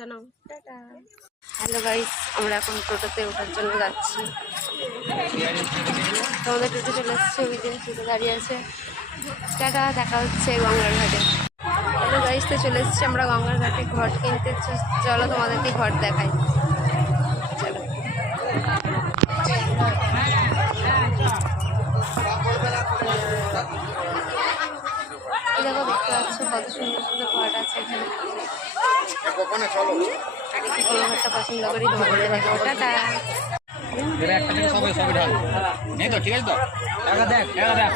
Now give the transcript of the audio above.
জানাও। Tata. Hello guys, আমরা এখন টোটোতে ওঠার জন্য যাচ্ছি। তোমাদের টোটো চলে এসছে, ওই যে টোটো দাঁড়িয়ে আছে। টাটা, দেখা হচ্ছে গঙ্গার ঘাটে। হ্যালো গাইস, তো চলে এসছি আমরা গঙ্গার ঘাটে ঘট কিনতে। চলো তোমাদেরকে ঘট দেখাই। চলো। দেখো, দেখতে পাচ্ছ কত সুন্দর সুন্দর ঘট আছে এখানে। দেখি কোনো ঘরটা পছন্দ করি তোমাদের দেখাবো। টাটা। ঠিক আছে তো দেখ দেখ